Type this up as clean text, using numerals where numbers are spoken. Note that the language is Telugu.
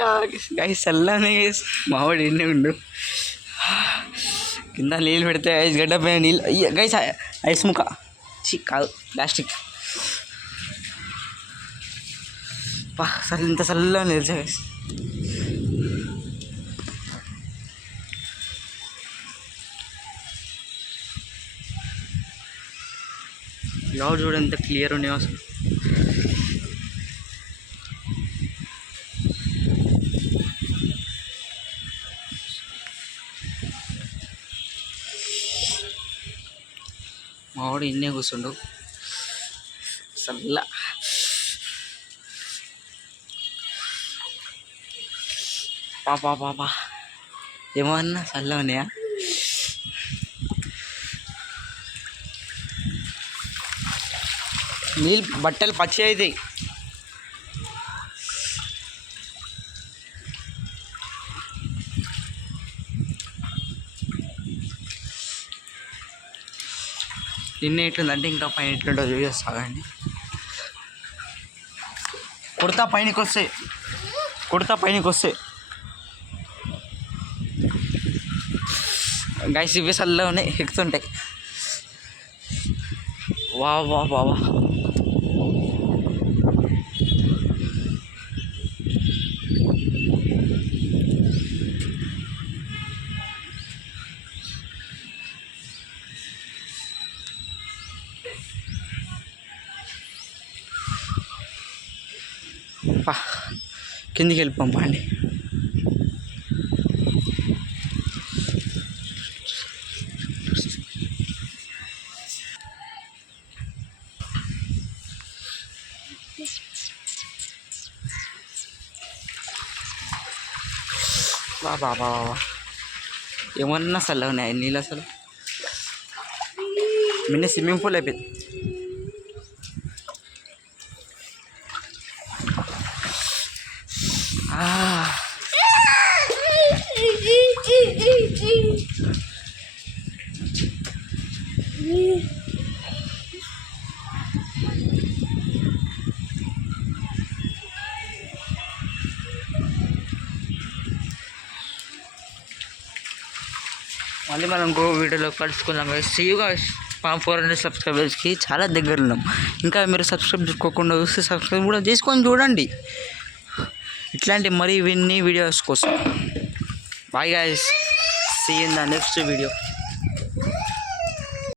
అయ్యా గైస్ చల్లనే మావాడు ఎన్నే ఉండు కింద నీళ్ళు పెడితే ఐస్ గడ్డ పైన నీళ్ళు అయ్యా గైస్ ఐస్ ముక్క కాదు ప్లాస్టిక్ అసలు ఇంత చల్లగా తెలుసా గైస్ క్లౌడ్ చూడ ఎంత క్లియర్ ఉన్నాయో అసలు మావాడు ఇన్నే కూర్చుండు చల్ల పాపా ఏమన్నా చల్ల ఉన్నాయా నీళ్ళు బట్టలు పచ్చి అవుతాయి నిన్న ఎట్లుందంటే ఇంకా పైన ఎట్లుంటో చూసేస్తాగండి కుడతా పైనకి వస్తే గైస్ ఇవి చల్లగా ఉన్నాయి ఎక్కుతుంటాయి వా కిందికి వెళ్ళిపోం పండి బాబా ఏమన్నా అసలు ఉన్నాయి నీళ్ళు అసలు మినీ స్విమ్మింగ్ పూల్ అయిపోయింది మళ్ళీ మనం ఇంకో వీడియోలో కలుసుకుందాం సీ యు గైస్ 400 సబ్స్క్రైబర్స్కి చాలా దగ్గర ఉన్నాం ఇంకా మీరు సబ్స్క్రైబ్ చేసుకోకుండా చూస్తే సబ్స్క్రైబ్ కూడా చేసుకొని చూడండి ఇట్లాంటి మరీ విన్ని వీడియోస్ కోసం bye guys see you in the next video